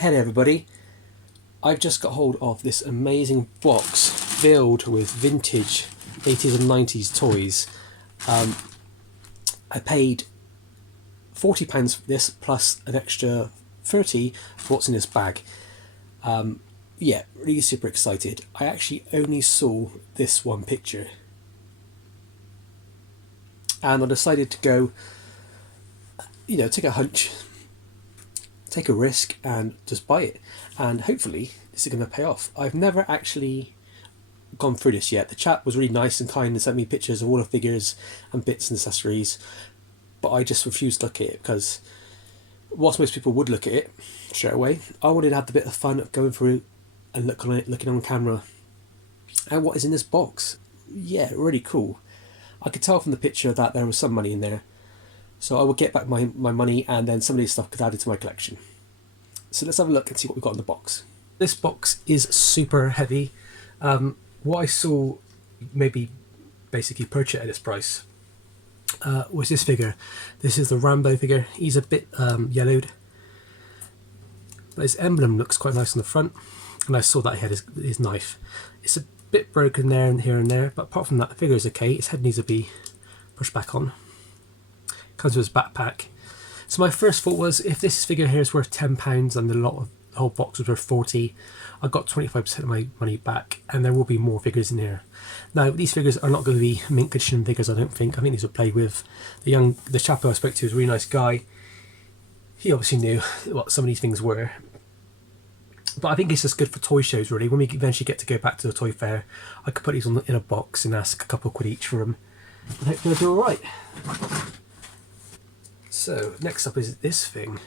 Hello everybody, I've just got hold of this amazing box filled with vintage 80s and 90s toys. I paid £40 for this plus an extra 30 for what's in this bag. Yeah, really super excited. I actually only saw this one picture and I decided to go, take a hunch, take a risk and just buy it, and hopefully this is going to pay off. I've never actually gone through this yet. The chap was really nice and kind and sent me pictures of all the figures and bits and accessories, but I just refused to look at it because whilst most people would look at it straight away, I wanted to have the bit of fun of going through and looking on camera at what is in this box. Yeah, really cool. I could tell from the picture that there was some money in there, so I will get back my money and then some of these stuff could add it to my collection. So let's have a look and see what we've got in the box. This box is super heavy. What I saw maybe basically purchase at this price was this figure. This is the Rambo figure. He's a bit yellowed, but his emblem looks quite nice on the front, and I saw that he had his knife. It's a bit broken there and here and there, but apart from that the figure is okay. His head needs to be pushed back on. Comes with his backpack. So my first thought was, if this figure here is worth £10 and the whole box was worth 40, I got 25% of my money back, and there will be more figures in here. Now these figures are not going to be mint condition figures, I don't think. I think these were played with. The chap I spoke to was a really nice guy. He obviously knew what some of these things were. But I think it's just good for toy shows really. When we eventually get to go back to the toy fair, I could put these in a box and ask a couple of quid each for them, and hopefully they'll do alright. So next up is this thing.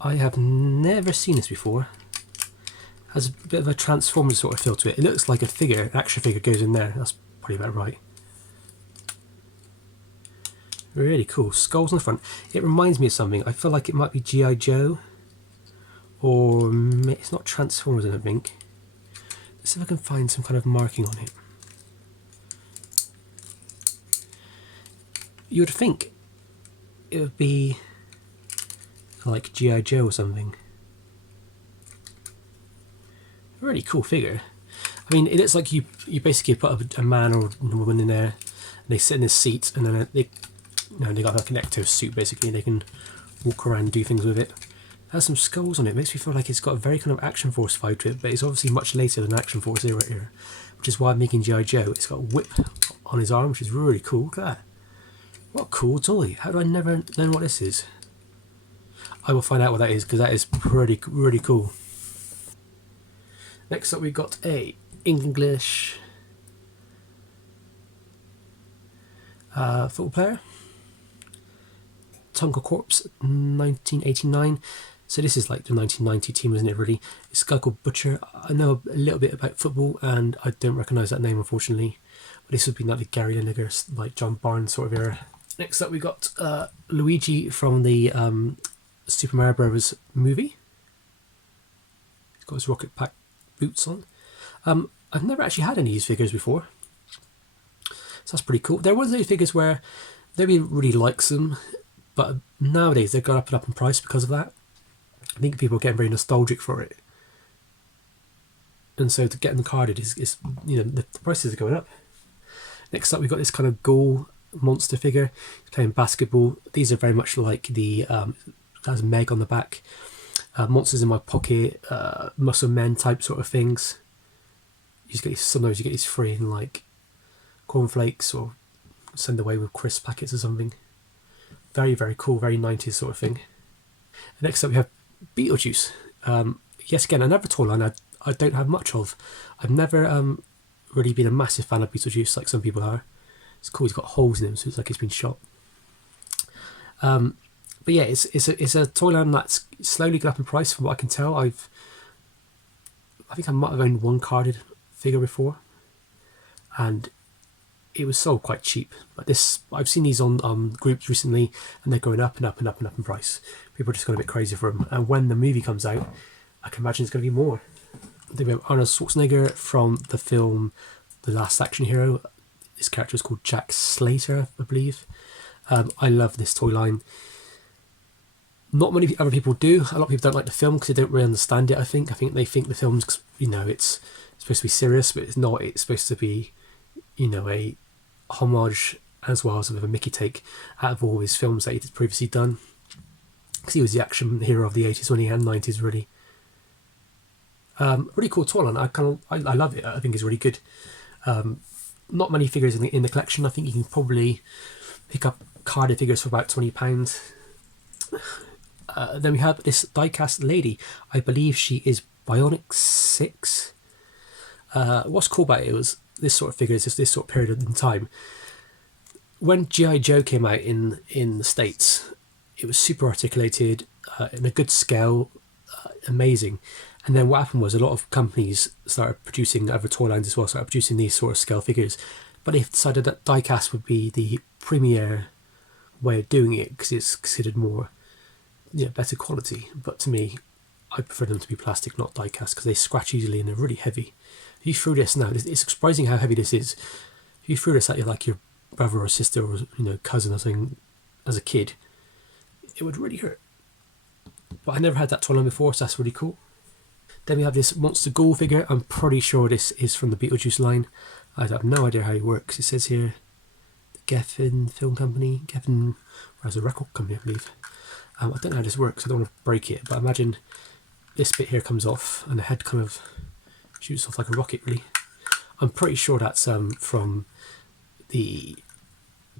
I have never seen this before. Has a bit of a Transformers sort of feel to it. It looks like a figure, an action figure goes in there. That's probably about right. Really cool. Skulls on the front. It reminds me of something. I feel like it might be G.I. Joe. Or it's not Transformers, I don't think. Let's see if I can find some kind of marking on it. You would think it would be like G.I. Joe or something. A really cool figure. I mean, it looks like you basically put a man or a woman in there, and they sit in this seat, and then they got like an ecto suit basically, and they can walk around and do things with it. It has some skulls on it. It makes me feel like it's got a very kind of Action Force vibe to it, but it's obviously much later than Action Force era, which is why I'm making G.I. Joe. It's got a whip on his arm, which is really cool. Look at that. What a cool toy. How do I never know what this is? I will find out what that is, because that is really cool. Next up we've got a English football player. Tonga Corps, 1989. So this is like the 1990 team, isn't it really? It's a guy called Butcher. I know a little bit about football and I don't recognise that name unfortunately. But this would be like the Gary Lineker, like John Barnes sort of era. Next up we got Luigi from the Super Mario Bros. Movie. He's got his rocket pack boots on. I've never actually had any of these figures before, so that's pretty cool. They're one of those figures where nobody really likes them, but nowadays they've gone up in price because of that. I think people are getting very nostalgic for it, and so to get them carded is the prices are going up. Next up we've got this kind of Ghoul monster figure. He's playing basketball. These are very much like the has Meg on the back. Monsters in my pocket, muscle men type sort of things. Sometimes you get these free in like cornflakes or send away with crisp packets or something. Very, very cool, very 90s sort of thing. And next up we have Beetlejuice. Yes, again, another toy line I don't have much of. I've never really been a massive fan of Beetlejuice like some people are. It's cool, he's got holes in him, so it's like he's been shot. But yeah, it's a toy line that's slowly got up in price from what I can tell. I think I might have owned one carded figure before, and it was sold quite cheap. But this, I've seen these on groups recently, and they're going up and up and up and up in price. People are just going a bit crazy for them. And when the movie comes out, I can imagine it's going to be more. Then we have Arnold Schwarzenegger from the film The Last Action Hero. This character is called Jack Slater, I believe. I love this toy line. Not many other people do. A lot of people don't like the film because they don't really understand it. I think they think the film's, it's supposed to be serious, but it's not. It's supposed to be, a homage as well as sort of a Mickey take out of all his films that he'd previously done. Because he was the action hero of the 80s and 90s, really. Really cool toy line. I love it. I think it's really good. Not many figures in the collection. I think you can probably pick up carded figures for about £20. Then we have this die-cast lady. I believe she is Bionic 6. What's cool about it was this sort of figure is just this sort of period in time. When G.I. Joe came out in the States, it was super articulated, in a good scale, amazing. And then what happened was a lot of companies started producing other toy lines as well, started producing these sort of scale figures. But they decided that die-cast would be the premier way of doing it because it's considered more, better quality. But to me, I prefer them to be plastic, not die-cast, because they scratch easily and they're really heavy. If you threw this now, it's surprising how heavy this is. If you threw this at your brother or sister or cousin or something as a kid, it would really hurt. But I never had that toy line before, so that's really cool. Then we have this Monster Ghoul figure. I'm pretty sure this is from the Beetlejuice line. I have no idea how it works. It says here, the Geffen Film Company. Geffen has a record company, I believe. I don't know how this works. I don't want to break it, but imagine this bit here comes off and the head kind of shoots off like a rocket, really. I'm pretty sure that's from the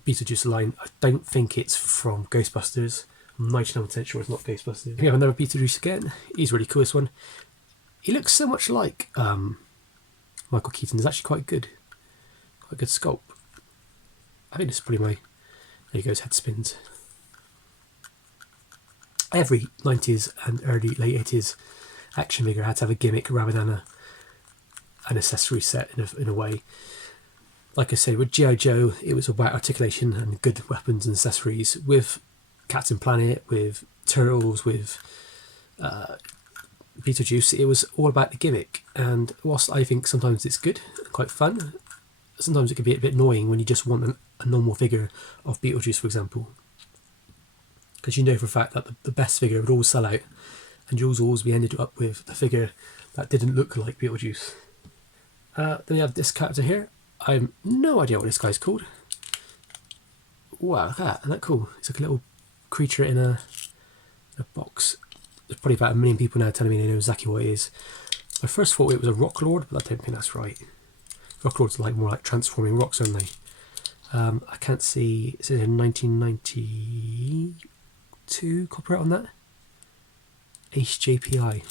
Beetlejuice line. I don't think it's from Ghostbusters. I'm 99% sure it's not Ghostbusters. We have another Beetlejuice again. He's really cool, this one. He looks so much like Michael Keaton. It's actually quite good. Quite good sculpt. I think this is probably my... There he goes, head spins. Every 90s and early late 80s action figure had to have a gimmick rather than an accessory set in a way. Like I say, with G.I. Joe, it was about articulation and good weapons and accessories. With Captain Planet, with Turtles, with Beetlejuice, it was all about the gimmick. And whilst I think sometimes it's good, quite fun, sometimes it can be a bit annoying when you just want a normal figure of Beetlejuice, for example. Because for a fact that the best figure would always sell out, and you'll always be ended up with the figure that didn't look like Beetlejuice. Then we have this character here. I have no idea what this guy's called. Wow, look at that. Isn't that cool? It's like a little creature in a box. There's probably about 1 million people now telling me they know exactly what it is. I first thought it was a rock lord, but I don't think that's right. Rock lords are more like transforming rocks, aren't they? I can't see. It says in 1992 copyright on that. Ace JPI,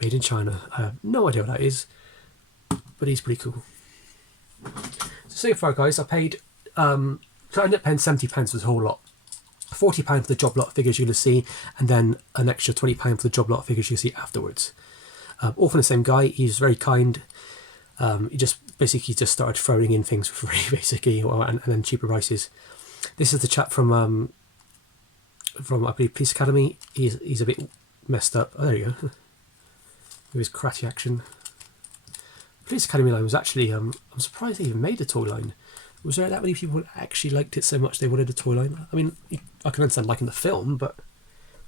made in China. I have no idea what that is, but he's pretty cool. So far, guys, I paid. So I ended up paying £70 for the whole lot. £40 for the job lot of figures you're going to see, and then an extra £20 for the job lot of figures you'll see afterwards. All from the same guy. He's very kind. He just started throwing in things for free, basically, and then cheaper prices. This is the chap from I believe Police Academy. He's a bit messed up. Oh, there you go. With his karate action. Police Academy line was actually I'm surprised they even made a toy line. Was there that many people that actually liked it so much they wanted a toy line? I mean, I can understand liking the film, but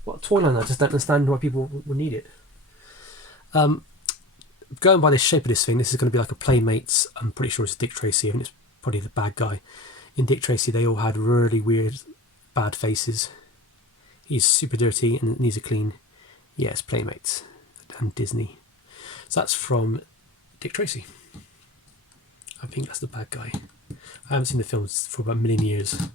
what a toy line? I just don't understand why people would need it. Going by the shape of this thing, this is going to be like a Playmates. I'm pretty sure it's Dick Tracy, and it's probably the bad guy. In Dick Tracy, they all had really weird, bad faces. He's super dirty and needs a clean. Yes, Playmates and Disney. So that's from Dick Tracy. I think that's the bad guy. I haven't seen the films for about 1 million years.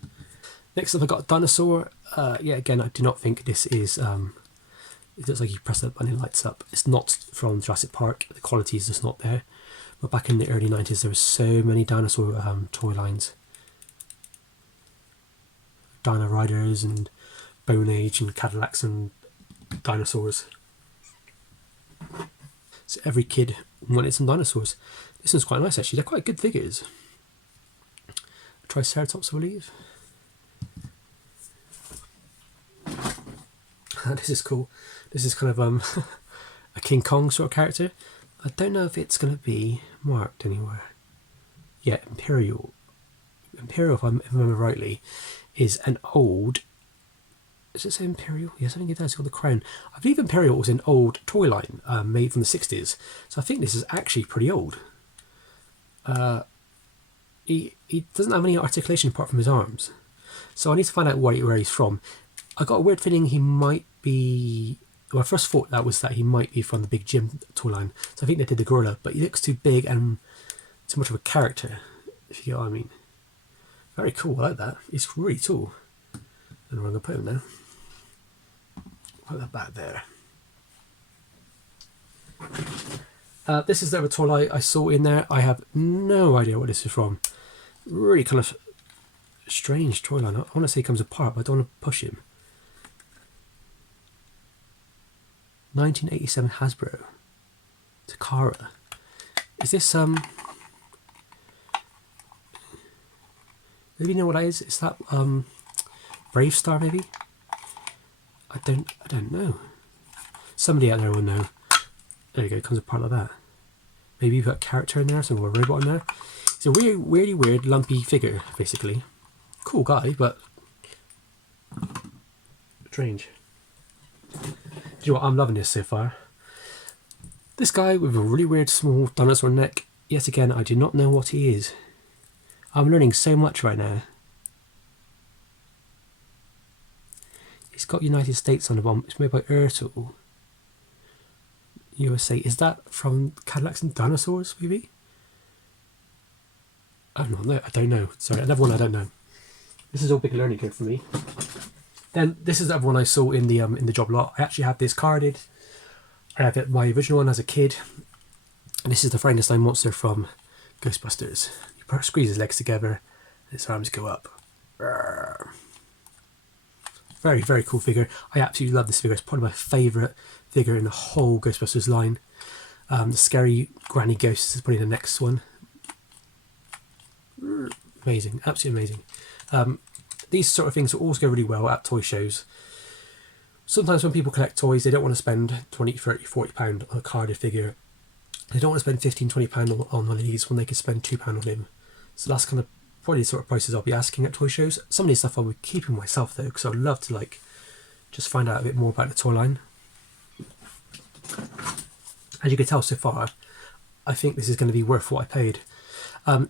Next up, I got Dinosaur. Again, I do not think this is. It looks like you press that button and it lights up. It's not from Jurassic Park. The quality is just not there. But back in the early 90s, there were so many dinosaur toy lines. Dino Riders and Bone Age and Cadillacs and dinosaurs. So every kid wanted some dinosaurs. This one's quite nice, actually. They're quite good figures. Triceratops, I believe. This is cool. This is kind of a King Kong sort of character. I don't know if it's going to be marked anywhere. Yeah, Imperial. Imperial, if I remember rightly, is an old Does it say Imperial? Yes, I think it does. It's got the crown. I believe Imperial was an old toy line made from the 60s. So I think this is actually pretty old. He doesn't have any articulation apart from his arms. So I need to find out where he's from. I got a weird feeling he might be... Well, I first thought that he might be from the Big Jim toy line. So I think they did the gorilla, but he looks too big and too much of a character, if you get what I mean. Very cool, I like that. It's really cool. I don't know where I'm going to put him now. Put that back there. This is the other toy I saw in there. I have no idea what this is from. Really kind of strange toy line. I want to say he comes apart, but I don't want to push him. 1987 Hasbro. Takara. Is this maybe you know what that is? Is that Brave Star maybe? I don't know. Somebody out there will know. There you go, it comes apart like that. Maybe you've got a character in there, some a robot in there. It's a really weird lumpy figure, basically. Cool guy, but strange. Do you know what? I'm loving this so far. This guy with a really weird small dinosaur neck. Yet again, I do not know what he is. I'm learning so much right now. He's got United States on the bottom. It's made by Ertl. USA. Is that from Cadillacs and Dinosaurs, maybe? I don't know. Sorry, another one I don't know. This is all big learning curve for me. Then this is the other one I saw in the job lot. I actually have this carded. I have it, my original one as a kid. And this is the Frankenstein Monster from Ghostbusters. You squeeze his legs together and his arms go up. Very, very cool figure. I absolutely love this figure. It's probably my favourite figure in the whole Ghostbusters line. The scary granny ghost is probably the next one. Amazing, absolutely amazing. These sort of things will always go really well at toy shows. Sometimes when people collect toys, they don't want to spend 20, 30, 40 pound on a carded figure. They don't want to spend 15, 20 pound on one of these when they could spend £2 on him. So that's kind of probably the sort of prices I'll be asking at toy shows. Some of this stuff I'll be keeping myself though, because I'd love to just find out a bit more about the toy line. As you can tell so far, I think this is going to be worth what I paid.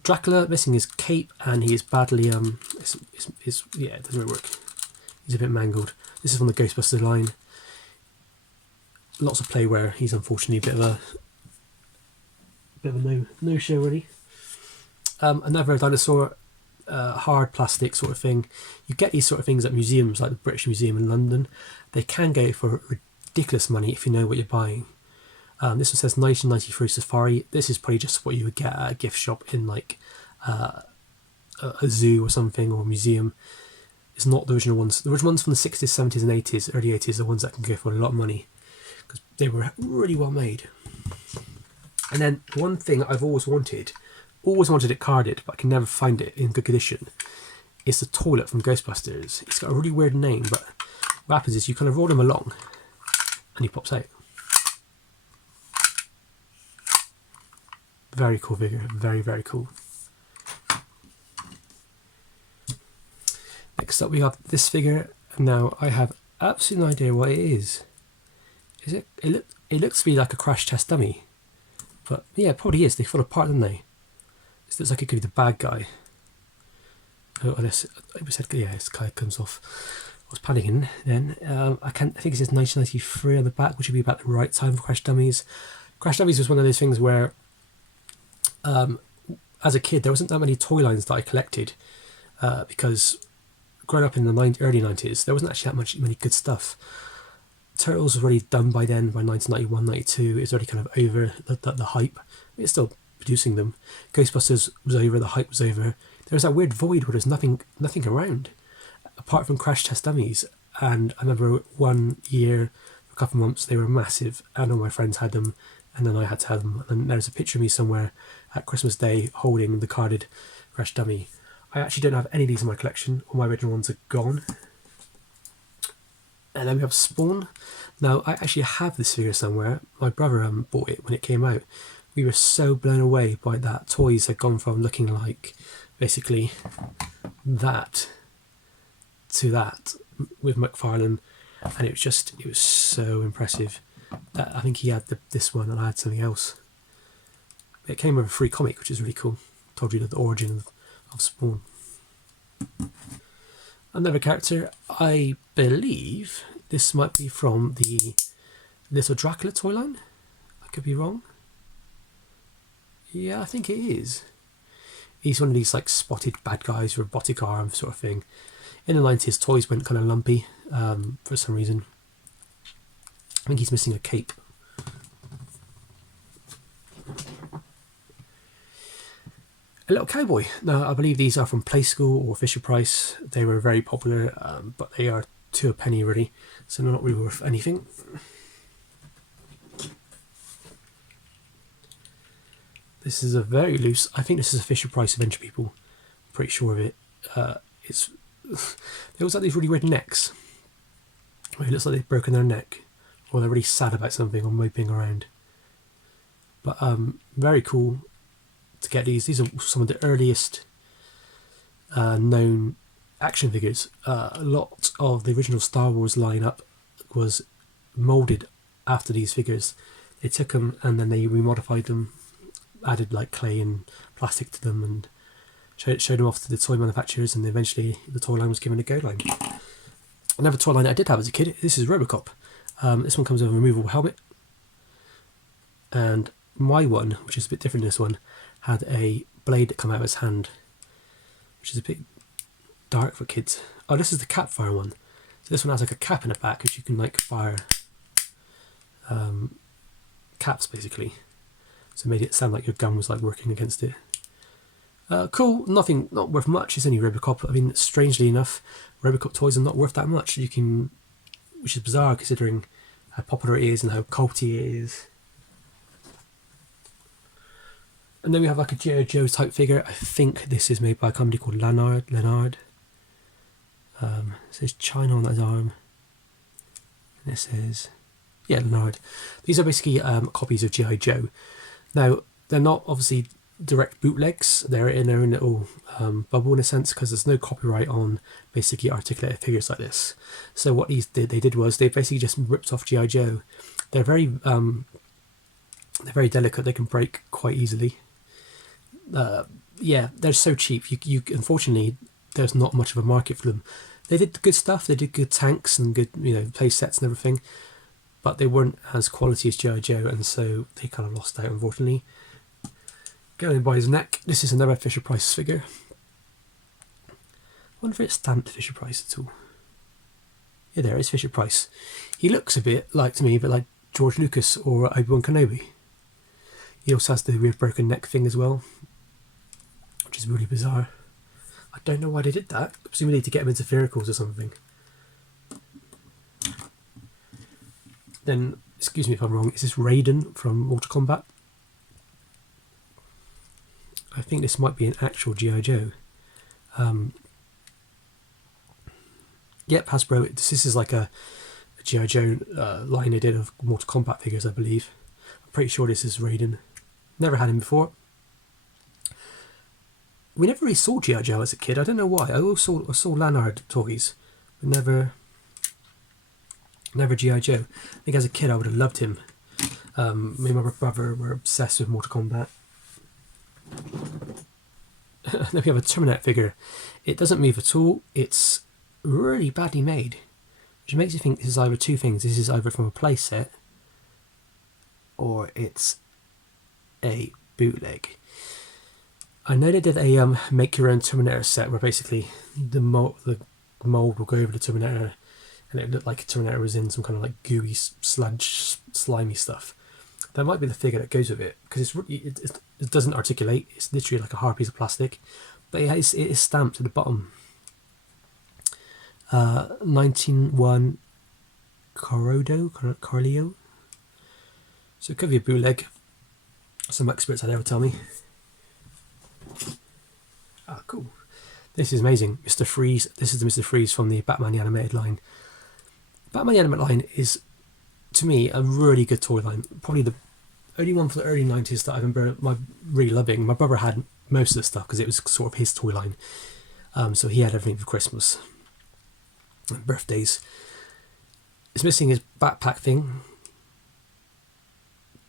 Dracula missing his cape, and he is badly yeah, it doesn't really work. He's a bit mangled. This is from the Ghostbusters line. Lots of play where he's unfortunately a bit of a no show really. Another dinosaur, hard plastic sort of thing. You get these sort of things at museums like the British Museum in London. They can go for ridiculous money if you know what you're buying. This one says 1993 Safari. This is probably just what you would get at a gift shop in like a zoo or something, or a museum. It's not the original ones. The original ones from the 60s, 70s and 80s, early 80s, are the ones that can go for a lot of money because they were really well made. And then one thing I've always wanted it carded, but I can never find it in good condition, is the toilet from Ghostbusters. It's got a really weird name, but what happens is you kind of roll him along and he pops out. Very cool figure, very, very cool. Next up we have this figure. Now I have absolutely no idea what it is. It looks to be like a crash test dummy. But yeah, it probably is. They fall apart, don't they? It looks like it could be the bad guy. Oh, this, yeah, this guy comes off. I was panicking then. I think it says 1993 on the back, which would be about the right time for Crash Dummies. Crash Dummies was one of those things where as a kid there wasn't that many toy lines that I collected because growing up in the early 90s there wasn't actually many good stuff. Turtles was already done by then, by 1991, 92. It was already kind of over the hype. It's still producing them. Ghostbusters was over, the hype was over. There was that weird void where there's nothing around apart from Crash Test Dummies. And I remember one year, for a couple of months, they were massive and all my friends had them and then I had to have them. And there's a picture of me somewhere at Christmas Day holding the carded Crash Dummy. I actually don't have any of these in my collection. All my original ones are gone. And then we have Spawn. Now, I actually have this figure somewhere. My brother bought it when it came out. We were so blown away by that. Toys had gone from looking like basically that to that. with McFarlane, and it was so impressive. I think he had this one and I had something else. It came with a free comic, which is really cool. Told you the origin of Spawn. Another character, I believe this might be from the Little Dracula toy line. I could be wrong. Yeah, I think it is. He's one of these like spotted bad guys, robotic arm sort of thing. In the 90s, toys went kind of lumpy for some reason. I think he's missing a cape. A little cowboy. Now, I believe these are from Play School or Fisher Price. They were very popular, but they are 2 a penny really, so they're not really worth anything. This is a very loose. I think this is a Fisher Price Adventure People. I'm pretty sure of it. It's they always have these really weird necks. It looks like they've broken their neck, or they're really sad about something, or moping around. But very cool to get these. These are some of the earliest known action figures. A lot of the original Star Wars lineup was moulded after these figures. They took them and then they remodified them, added like clay and plastic to them, and showed them off to the toy manufacturers, and eventually the toy line was given a go line. Another toy line I did have as a kid, this is Robocop. This one comes with a removable helmet, and my one, which is a bit different than this one, had a blade that come out of his hand, which is a bit dark for kids. Oh, this is the cap fire one. So this one has like a cap in the back, which you can like fire caps basically. So it made it sound like your gun was like working against it. Cool, not worth much. It's only Robocop. I mean, strangely enough, Robocop toys are not worth that much. Which is bizarre considering how popular it is and how culty it is. And then we have like a G.I. Joe type figure. I think this is made by a company called Leonard. It says China on his arm. And it says, yeah, Leonard. These are basically copies of G.I. Joe. Now, they're not obviously direct bootlegs. They're in their own little bubble in a sense, because there's no copyright on basically articulated figures like this. So what they did was they basically just ripped off G.I. Joe. They're very delicate. They can break quite easily. Yeah, they're so cheap. You unfortunately, there's not much of a market for them. They did good stuff. They did good tanks and good play sets and everything, but they weren't as quality as G.I. Joe, and so they kind of lost out, unfortunately. Going by his neck, this is another Fisher Price figure. I wonder if it's stamped Fisher Price at all. Yeah, there is Fisher Price. He looks a bit like, to me, a bit like George Lucas or Obi-Wan Kenobi. He also has the weird broken neck thing as well, which is really bizarre. I don't know why they did that. Presumably to get him into vehicles or something. Then, excuse me if I'm wrong, is this Raiden from Mortal Kombat? I think this might be an actual G.I. Joe. Yep, Hasbro. This is like a G.I. Joe line they did of Mortal Kombat figures, I believe. I'm pretty sure this is Raiden. Never had him before. We never really saw G.I. Joe as a kid. I don't know why. I saw Leonard toys, but never G.I. Joe. I think as a kid I would have loved him. Me and my brother were obsessed with Mortal Kombat. Then we have a Terminator figure. It doesn't move at all. It's really badly made, which makes you think this is either two things. This is either from a play set or it's a bootleg. I know they did a make your own Terminator set where basically the mold will go over the Terminator and it looked like a Terminator was in some kind of like gooey sludge slimy stuff. That might be the figure that goes with it, because it doesn't articulate. It's literally like a hard piece of plastic, but it is stamped at the bottom. 1901 Carlio. So it could be a bootleg. Some experts out there will tell me. Ah, cool. This is amazing. Mr. Freeze. This is the Mr. Freeze from the Batman the Animated line. Batman the Animated line is, to me, a really good toy line. Probably the only one for the early 90s that I remember really loving. My brother had most of the stuff because it was sort of his toy line. So he had everything for Christmas. and birthdays. It's missing his backpack thing.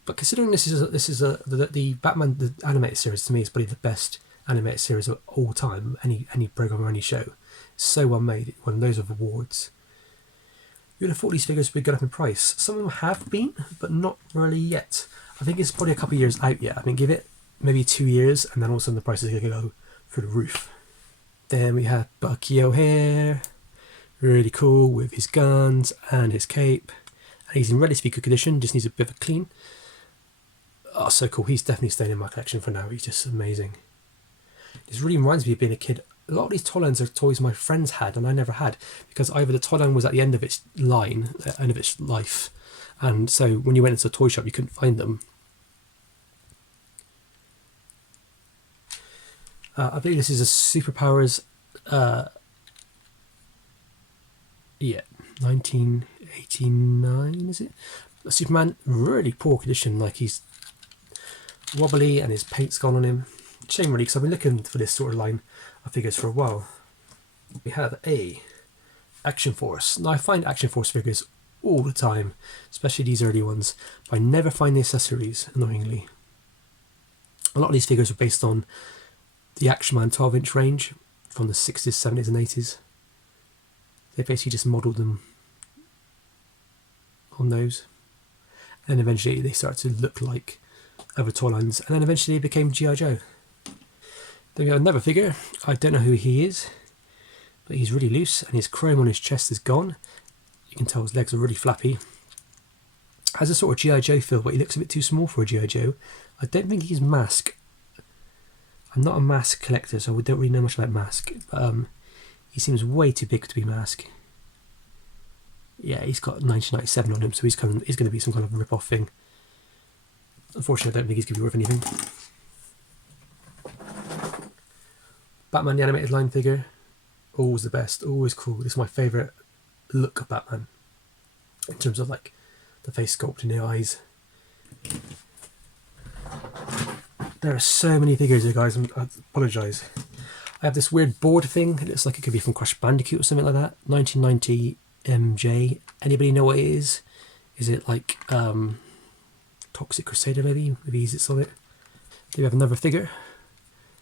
But considering the Batman the animated series, to me, is probably the best animated series of all time. Any program or any show, it's so well made. It won loads of awards. You would have thought these figures would be good up in price. Some of them have been, but not really yet. I think it's probably a couple of years out yet. I mean, give it maybe 2 years, and then all of a sudden the price is going to go through the roof. Then we have Buckio here, really cool with his guns and his cape. And he's in relatively good condition, just needs a bit of a clean. Oh, so cool. He's definitely staying in my collection for now. He's just amazing. This really reminds me of being a kid. A lot of these toy lines are toys my friends had and I never had, because either the toy line was at the end of its line, at the end of its life, and so when you went into a toy shop you couldn't find them. I believe this is a Superpowers, 1989, is it? Superman, really poor condition, like he's wobbly and his paint's gone on him. Shame really, because I've been looking for this sort of line of figures for a while. We have a Action Force. Now I find Action Force figures all the time, especially these early ones, but I never find the accessories, annoyingly. A lot of these figures are based on the Action Man 12-inch range from the 60s, 70s and 80s. They basically just modelled them on those. And eventually they started to look like other toy lines, and then eventually it became G.I. Joe. Then we have another figure. I don't know who he is, but he's really loose and his chrome on his chest is gone. You can tell his legs are really flappy. Has a sort of G.I. Joe feel, but he looks a bit too small for a G.I. Joe. I don't think he's Mask. I'm not a Mask collector, so I don't really know much about Mask, but he seems way too big to be Mask. Yeah, he's got 1997 on him, so he's going to be some kind of rip-off thing. Unfortunately, I don't think he's going to be worth anything. Batman the animated line figure, always the best, always cool. This is my favourite look of Batman, in terms of like the face sculpt and the eyes. There are so many figures here, guys, I apologise. I have this weird board thing, it looks like it could be from Crash Bandicoot or something like that. 1990 MJ. Anybody know what it is? Is it like Toxic Crusader maybe? Maybe it's on it. Then we have another figure.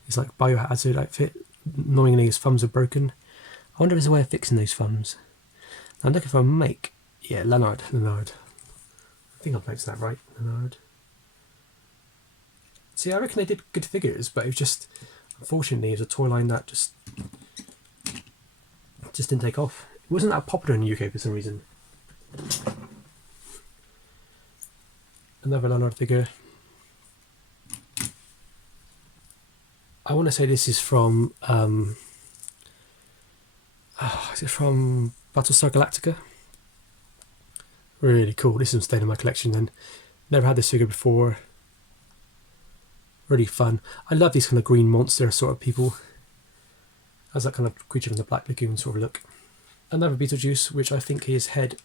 It's like Biohazard outfit. Annoyingly his thumbs are broken. I wonder if there's a way of fixing those thumbs. Now I'm looking for a make. Yeah, Leonard. I think I'm pronouncing that right. Leonard. See, I reckon they did good figures, but it was just, unfortunately, it was a toy line that just didn't take off. It wasn't that popular in the UK for some reason. Another Leonard figure. I want to say this is from, is it from Battlestar Galactica? Really cool. This is staying in my collection then. Never had this figure before. Really fun. I love these kind of green monster sort of people. Has that kind of creature from the Black Lagoon sort of look. Another Beetlejuice, which I think his head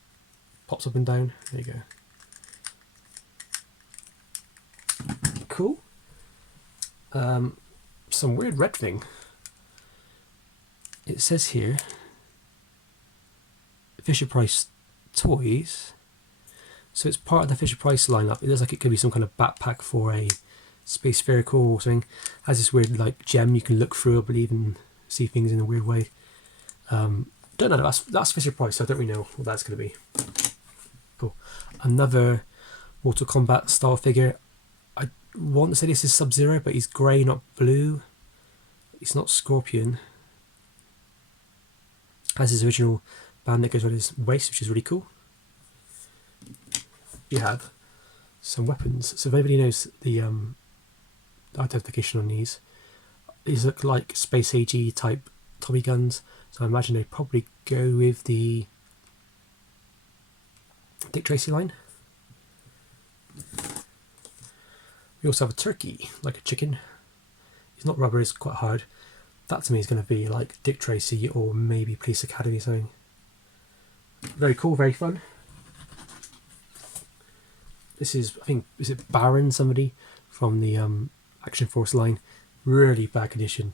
pops up and down. There you go. Cool. Some weird red thing. It says here, Fisher-Price Toys. So it's part of the Fisher-Price lineup. It looks like it could be some kind of backpack for a space vehicle or something. Has this weird like gem you can look through, I believe, and see things in a weird way. Don't know. That's Fisher-Price, so I don't really know what that's going to be. Cool. Another Mortal Kombat style figure. I want to say this is Sub-Zero, but he's grey, not blue. He's not Scorpion. Has his original band that goes on his waist, which is really cool. You have some weapons. So if anybody knows the identification on these look like Space AG type Tommy guns. So I imagine they probably go with the Dick Tracy line. We also have a turkey, like a chicken. It's not rubber, it's quite hard. That to me is going to be like Dick Tracy or maybe Police Academy or something. Very cool, very fun. This is, I think, is it Baron, somebody from the Action Force line? Really bad condition.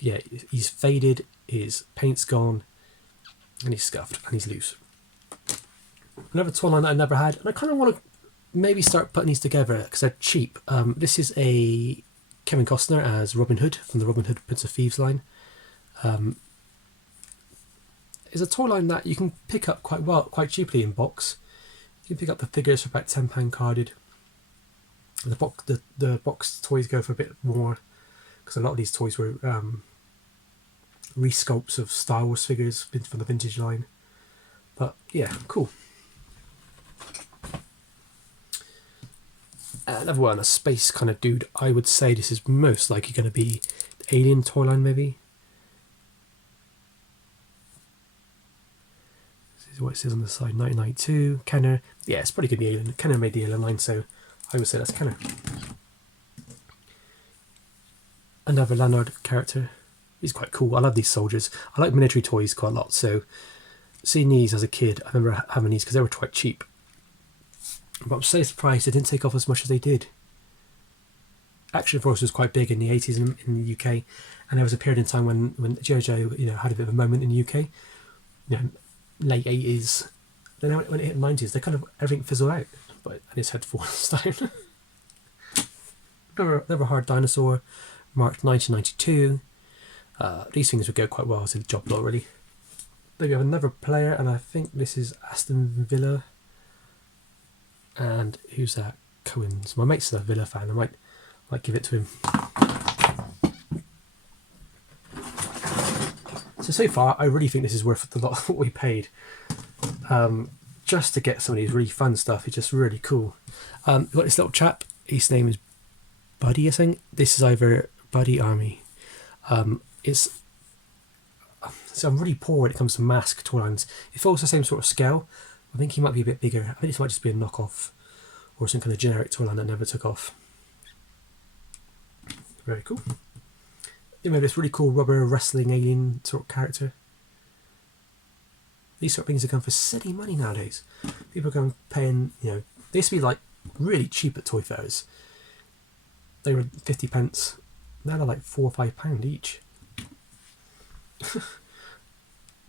yeah, he's faded, his paint's gone, and he's scuffed, and he's loose. Another toy line that I never had, and I kind of want to maybe start putting these together because they're cheap. This is a Kevin Costner as Robin Hood from the Robin Hood Prince of Thieves line. It's a toy line that you can pick up quite cheaply in box. You can pick up the figures for about £10 carded. The box toys go for a bit more because a lot of these toys were resculpts of Star Wars figures from the vintage line. But yeah, cool. Another one, a space kind of dude. I would say this is most likely going to be the Alien toy line, maybe. This is what it says on the side, 1992. Kenner. Yeah, it's probably going to be Alien. Kenner made the Alien line, so I would say that's Kenner. Another Leonard character. He's quite cool. I love these soldiers. I like military toys quite a lot, so seeing these as a kid, I remember having these because they were quite cheap. But I'm so surprised they didn't take off as much as they did. Action Force was quite big in the 80s in the UK, and there was a period in time when G.I. Joe, had a bit of a moment in the UK, late 80s. Then when it hit the 90s, they kind of everything fizzled out, but and its head falls down. Never Hard Dinosaur, March 1992. These things would go quite well as a job lot, really. Then we have another player, and I think this is Aston Villa. And who's that? Cohen's. My mate's a Villa fan. I might give it to him. So far, I really think this is worth a lot of what we paid. Just to get some of these really fun stuff. It's just really cool. We've got this little chap. His name is Buddy, I think. This is either Buddy Army. So I'm really poor when it comes to mask toy lines. It follows the same sort of scale. I think he might be a bit bigger. I think this might just be a knockoff or some kind of generic toy line that never took off. Very cool. Then we have this really cool rubber wrestling alien sort of character. These sort of things are going for silly money nowadays. People are going paying, they used to be like really cheap at toy fairs. They were 50p. Now they're like £4 or £5 each.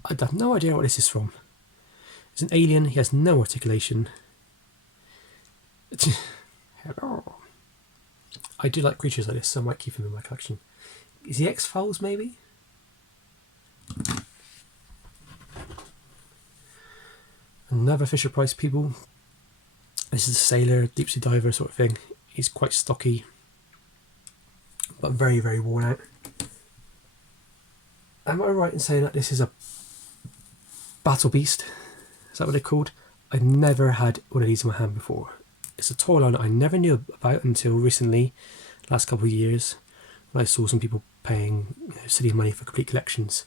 I have no idea what this is from. It's an alien, he has no articulation. Hello. I do like creatures like this, so I might keep him in my collection. Is he X-Files, maybe? Another Fisher-Price people. This is a sailor, deep sea diver sort of thing. He's quite stocky, but very, very worn out. Am I right in saying that this is a Battle Beast? Is that what they're called? I've never had one of these in my hand before. It's a toy line I never knew about until recently, last couple of years, when I saw some people paying silly money for complete collections.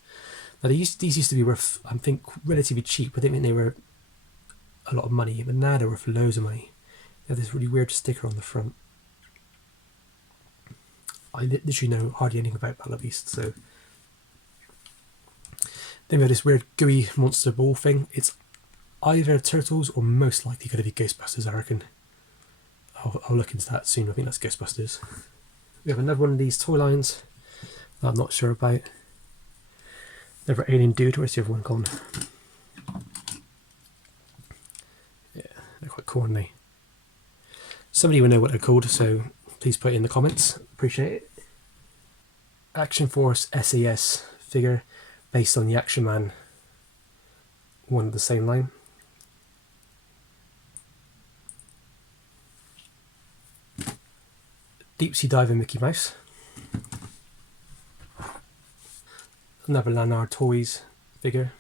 Now these used to be worth, I think, relatively cheap. I didn't think they were a lot of money, but now they're worth loads of money. They have this really weird sticker on the front. I literally know hardly anything about Battle Beast, so. Then we have this weird gooey monster ball thing. It's either turtles or most likely going to be Ghostbusters, I reckon. I'll look into that soon. I think that's Ghostbusters. We have another one of these toy lines that I'm not sure about. Another alien dude. Where's the other one gone? Yeah, they're quite cool, aren't they? Somebody will know what they're called, so please put it in the comments. Appreciate it. Action Force SAS figure based on the Action Man one of the same line. Deepsea diver Mickey Mouse. Another Lanard Toys figure.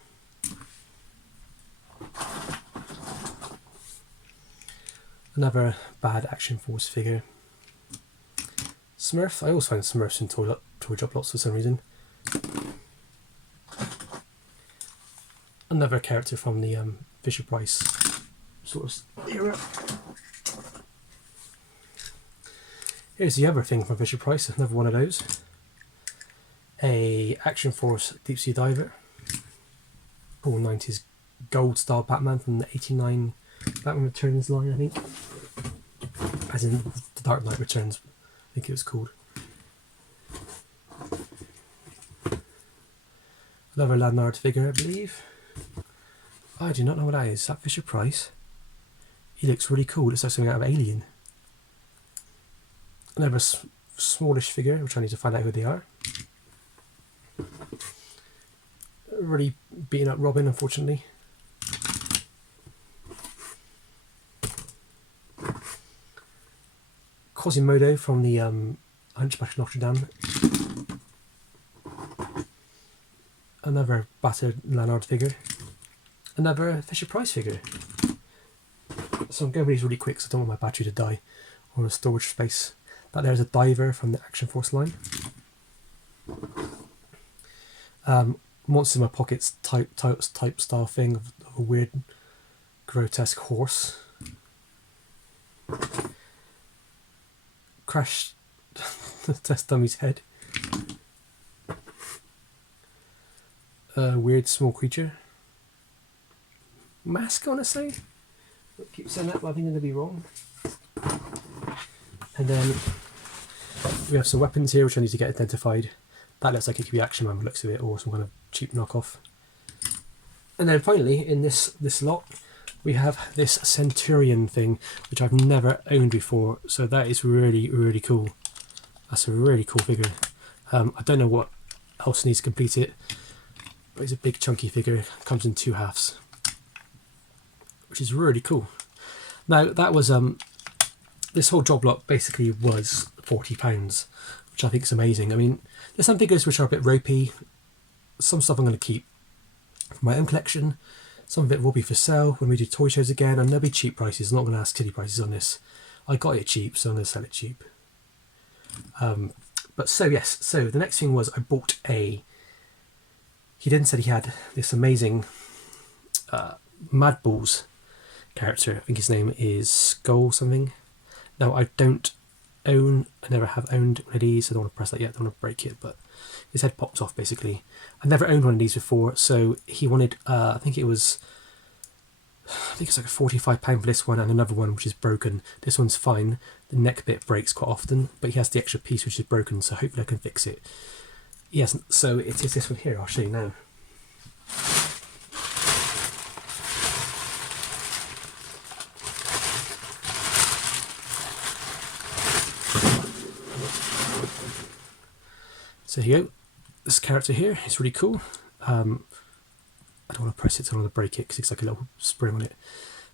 Another bad Action Force figure. Smurf. I always find Smurfs in toy drop lots for some reason. Another character from the Fisher-Price sort of era. Here's the other thing from Fisher-Price, another one of those. A Action Force Deepsea Diver. Cool 90s gold style Batman from the 89 Batman Returns line, I think. As in The Dark Knight Returns, I think it was called. Another Leonard figure, I believe. I do not know what that is. Is that Fisher Price? He looks really cool. Looks like something out of Alien. Another smallish figure, which I need to find out who they are. Really beating up Robin, unfortunately. Quasimodo from the Hunchback of Notre Dame. Another battered Leonard figure. Another Fisher Price figure. So I'm going with these really quick because I don't want my battery to die or a storage space. That there's a diver from the Action Force line. Monsters in My Pockets type style thing of a weird grotesque horse. Crash Test Dummy's head. A weird small creature. Mask, I want to say. I keep saying that, but I think I'm going to be wrong. And then we have some weapons here which I need to get identified. That looks like it could be Action Man by the looks of it, or some kind of cheap knockoff. And then finally, in this lot, we have this Centurion thing, which I've never owned before. So that is really, really cool. That's a really cool figure. I don't know what else needs to complete it, but it's a big chunky figure. It comes in 2 halves, which is really cool. Now that was this whole job lot basically was £40, which I think is amazing. I mean, there's some figures which are a bit ropey. Some stuff I'm going to keep for my own collection. Some of it will be for sale when we do toy shows again, and there'll be cheap prices. I'm not going to ask silly prices on this. I got it cheap, so I'm going to sell it cheap. But so yes, so the next thing was I bought he then said he had this amazing Mad Balls character. I think his name is Ghoul something. Now I don't own, I never have owned one of these. I don't want to press that yet, I don't want to break it, but his head popped off basically. I've never owned one of these before, so he wanted, I think it's like a £45 for this one and another one which is broken. This one's fine, the neck bit breaks quite often, but he has the extra piece which is broken, so hopefully I can fix it. Yes, so it is this one here, I'll show you now. So here you go, this character here is really cool. I don't want to press it, so I don't want to break it because it's like a little spring on it.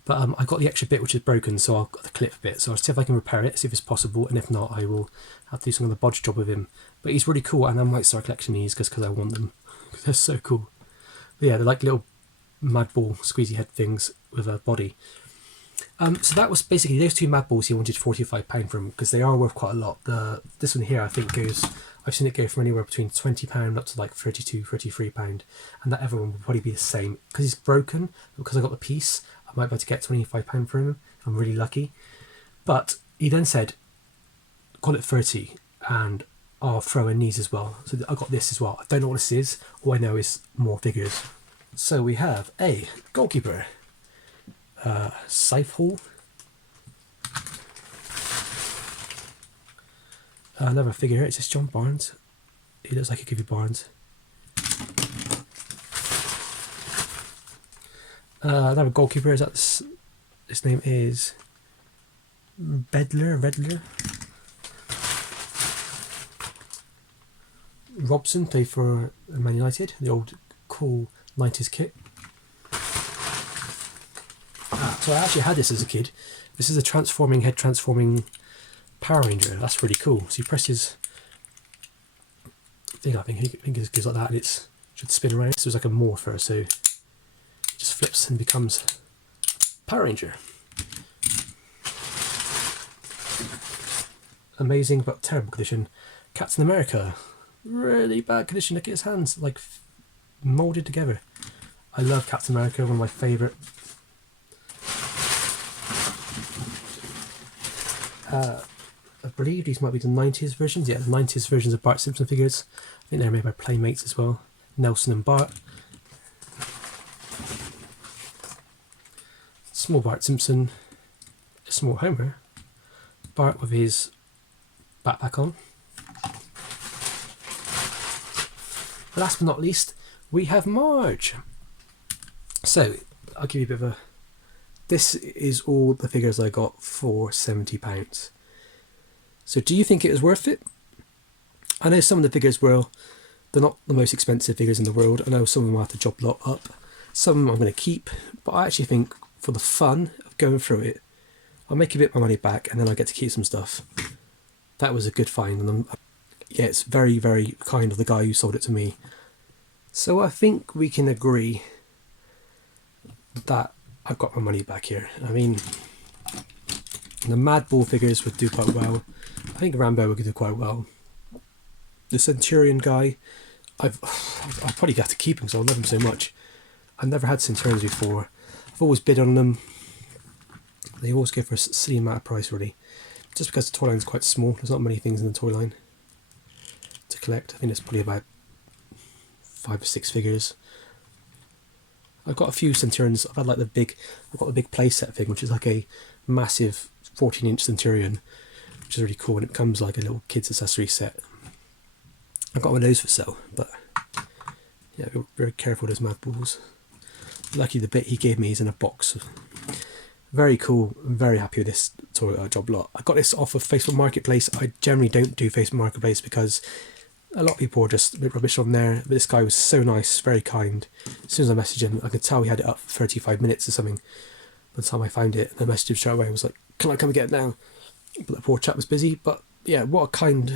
But I got the extra bit which is broken, so I've got the clip bit. So I'll see if I can repair it, see if it's possible, and if not, I will have to do some of the bodge job with him. But he's really cool, and I might start collecting these just because I want them. They're so cool. But yeah, they're like little Mad Ball squeezy head things with a body. So that was basically those 2 Mad Balls he wanted £45 from, because they are worth quite a lot. This one here I think goes, I've seen it go from anywhere between £20 up to like £32, £33, and that other one will probably be the same. Because he's broken, because I got the piece, I might be able to get £25 for him if I'm really lucky. But he then said, call it 30 and I'll throw in these as well. So I got this as well. I don't know what this is, all I know is more figures. So we have a goalkeeper, Safe Hall, another figure here, it's just John Barnes. He looks like it could be Barnes. Another goalkeeper, is that his name is Redler. Robson, played for Man United, the old cool 90s kit. So I actually had this as a kid. This is a head transforming Power Ranger. That's really cool. So you press his thing, I think it goes like that, and it should spin around. So it's like a morpher, so it just flips and becomes Power Ranger. Amazing but terrible condition. Captain America, really bad condition. Look at his hands, like moulded together. I love Captain America, one of my favourite. I believe these might be the 90s versions. Yeah, the 90s versions of Bart Simpson figures. I think they're made by Playmates as well. Nelson and Bart. Small Bart Simpson. A small Homer. Bart with his backpack on. Last but not least, we have Marge. So, I'll give you a bit of a... This is all the figures I got for £70. So do you think it was worth it? I know some of the figures they're not the most expensive figures in the world. I know some of them I have to job lot up. Some of them I'm going to keep. But I actually think for the fun of going through it, I'll make a bit of my money back and then I get to keep some stuff. That was a good find. And yeah, it's very, very kind of the guy who sold it to me. So I think we can agree that I've got my money back here. I mean, the Mad Bull figures would do quite well. I think Rambo would do quite well. The Centurion guy, I've probably got to keep him because I love him so much. I've never had Centurions before. I've always bid on them. They always go for a silly amount of price, really. Just because the toy line is quite small. There's not many things in the toy line to collect. I think there's probably about 5 or 6 figures. I've got a few Centurions. I've got the big playset thing, which is like a massive 14-inch Centurion, which is really cool, and it comes like a little kid's accessory set. I've got one of those for sale, but yeah, be very careful with those Mad Bulls. Lucky the bit he gave me is in a box. Very cool. I'm very happy with this toy job lot. I got this off of Facebook Marketplace. I generally don't do Facebook Marketplace because a lot of people are just a bit rubbish on there, but this guy was so nice, very kind. As soon as I messaged him, I could tell he had it up for 35 minutes or something by the time I found it, and I messaged him straight away. I was like, can I come and get it now? But the poor chap was busy. But yeah, what a kind,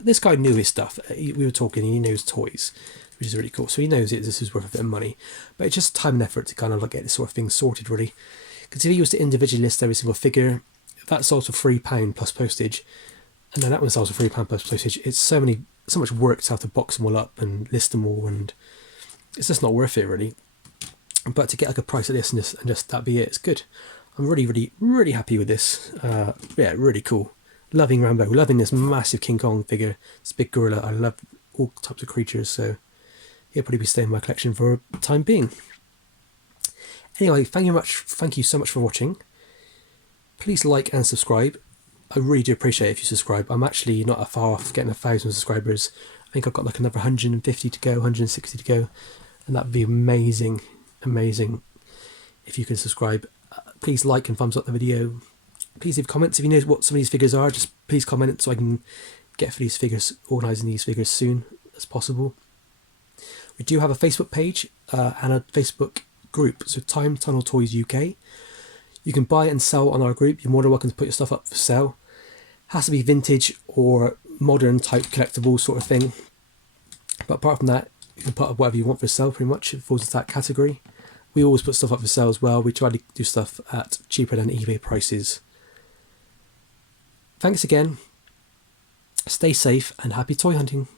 this guy knew his stuff. We were talking, he knows toys, which is really cool. So he knows this is worth a bit of money. But it's just time and effort to kind of get this sort of thing sorted, really. Because if he was to individually list every single figure, that sells for £3 plus postage, and then that one sells for £3 plus postage. It's so much work to have to box them all up and list them all, and it's just not worth it, really. But to get like a price of this and just that be it, it's good. I'm really, really, really happy with this. Yeah, really cool. Loving Rambo, loving this massive King Kong figure, this big gorilla. I love all types of creatures, so he'll probably be staying in my collection for the time being. Anyway, thank you so much for watching. Please like and subscribe. I really do appreciate it if you subscribe. I'm actually not far off getting 1,000 subscribers. I think I've got like another 150 to go, 160 to go, and that would be amazing if you can subscribe. Please like and thumbs up the video. Please leave comments if you know what some of these figures are. Just please comment so I can get for these figures, organising these figures soon as possible. We do have a Facebook page and a Facebook group, so Time Tunnel Toys UK. You can buy and sell on our group. You're more than welcome to put your stuff up for sale. Has to be vintage or modern type collectible sort of thing. But apart from that, you can put up whatever you want for sale, pretty much. It falls into that category. We always put stuff up for sale as well. We try to do stuff at cheaper than eBay prices. Thanks again. Stay safe and happy toy hunting.